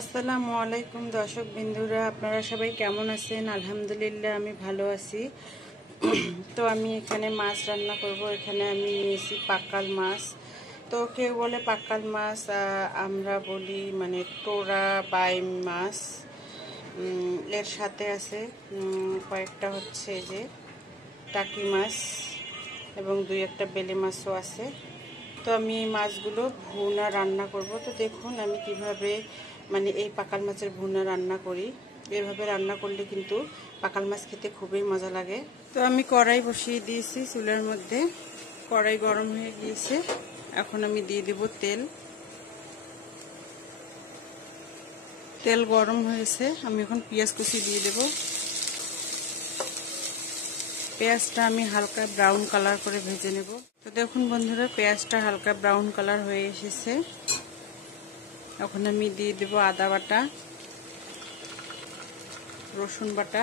আসসালামু আলাইকুম দর্শক বিন্দুরা, আপনারা সবাই কেমন আছেন? আলহামদুলিল্লাহ আমি ভালো আছি। তো আমি এখানে মাছ রান্না করব। এখানে আমি নিয়েছি পাক্কাল মাছ। তো কেউ বলে পাক্কাল মাছ, আমরা বলি মানে টোরা বাইম মাছ। এর সাথে আছে কয়েকটা হচ্ছে যে টাকি মাছ এবং দুই একটা বেলে মাছও আছে। তো আমি এই মাছগুলো ভুনা রান্না করব। তো দেখুন আমি কিভাবে মানে এই পাকাল মাছের ভুনা রান্না করি। এভাবে রান্না করলে কিন্তু পাকাল মাছ খেতে খুবই মজা লাগে। তো আমি কড়াই বসিয়ে দিয়েছি চুলার মধ্যে। কড়াই গরম হয়ে গিয়েছে, এখন আমি দিয়ে দেব তেল। তেল গরম হয়েছে, আমি এখন পেঁয়াজ কুচি দিয়ে দেব। পেঁয়াজটা আমি হালকা ব্রাউন কালার করে ভেজে নেব। তো দেখুন বন্ধুরা, পেঁয়াজটা হালকা ব্রাউন কালার হয়ে এসেছে। এখন আমি দিয়ে দেব আদা বাটা, রসুন বাটা।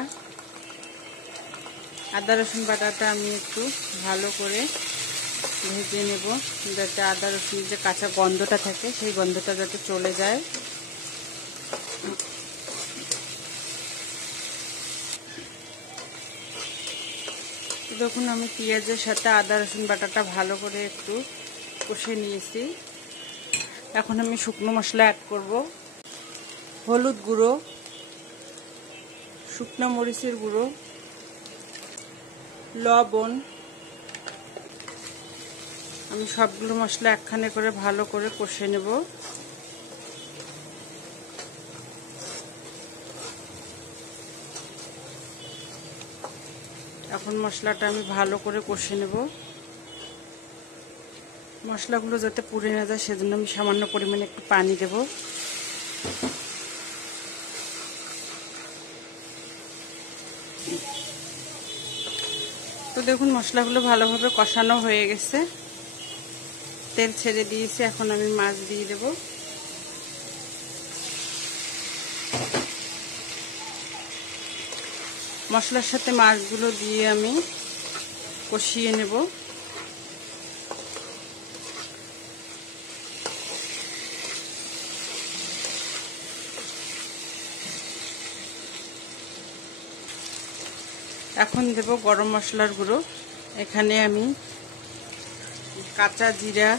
আদা রসুন বাটাটা আমি একটু ভালো করে ভেজে নেব, যাতে আদা রসুনের যে কাঁচা গন্ধটা থাকে সেই গন্ধটা যাতে চলে যায়। দেখুন আমি পেঁয়াজের সাথে আদা রসুন বাটাটা ভালো করে একটু কষে নিয়েছি। এখন আমি শুকনো মশলা অ্যাড করব। হলুদ গুঁড়ো, শুকনো মরিচের গুঁড়ো, লবণ। আমি সবগুলো মশলা একখানে করে ভালো করে কষে নেব। এখন মশলাটা আমি ভালো করে কষে নেব। মশলাগুলো যাতে পুড়ে না যায় সেজন্য আমি সামান্য পরিমাণে একটু পানি দেব। তো দেখুন মশলাগুলো ভালোভাবে কষানো হয়ে গেছে, তেল ছেড়ে দিয়েছে। এখন আমি মাছ দিয়ে দেব। মশলার সাথে মাছগুলো দিয়ে আমি কষিয়ে নেব। এখন দেব গরম মশলার গুঁড়ো। এখানে আমি কাঁচা জিরা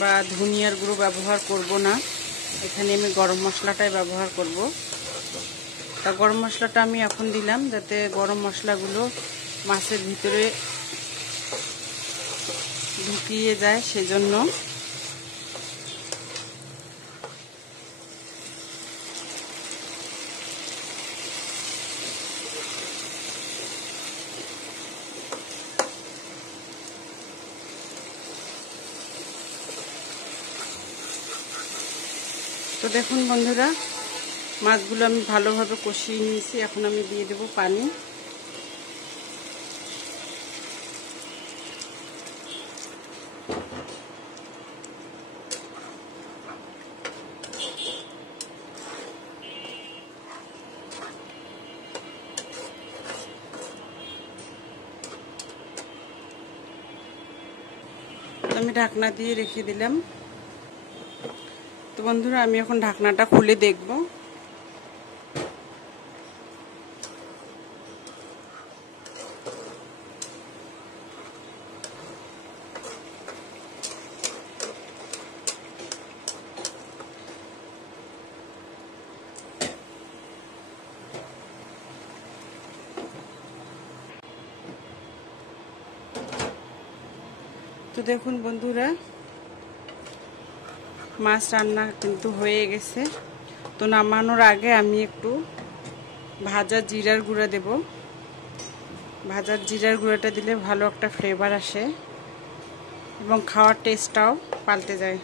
বা ধনিয়ার গুঁড়ো ব্যবহার করব না, এখানে আমি গরম মশলাটাই ব্যবহার করব। তা গরম মশলাটা আমি এখন দিলাম যাতে গরম মশলাগুলো মাছের ভিতরে ঢুকিয়ে যায়, সেজন্য। তো দেখুন বন্ধুরা, মাছগুলো আমি ভালোভাবে কষিয়ে নিয়েছি। এখন আমি দিয়ে দেব পানি। আমি ঢাকনা দিয়ে রেখে দিলাম। তো বন্ধুরা আমি এখন ঢাকনাটা খুলে দেখব। তো দেখুন বন্ধুরা, মাছ রান্না কিন্তু হয়ে গেছে। তো নামানোর আগে আমি একটু ভাজা জিরার গুঁড়া দেব। ভাজা জিরার গুঁড়াটা দিলে ভালো একটা ফ্লেভার আসে এবং খাওয়ার টেস্টটাও পাল্টে যায়।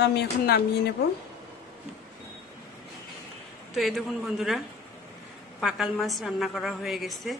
তো আমি এখন নামিয়ে নেব। তো এই দেখুন বন্ধুরা, পাকাল মাছ রান্না করা হয়ে গেছে।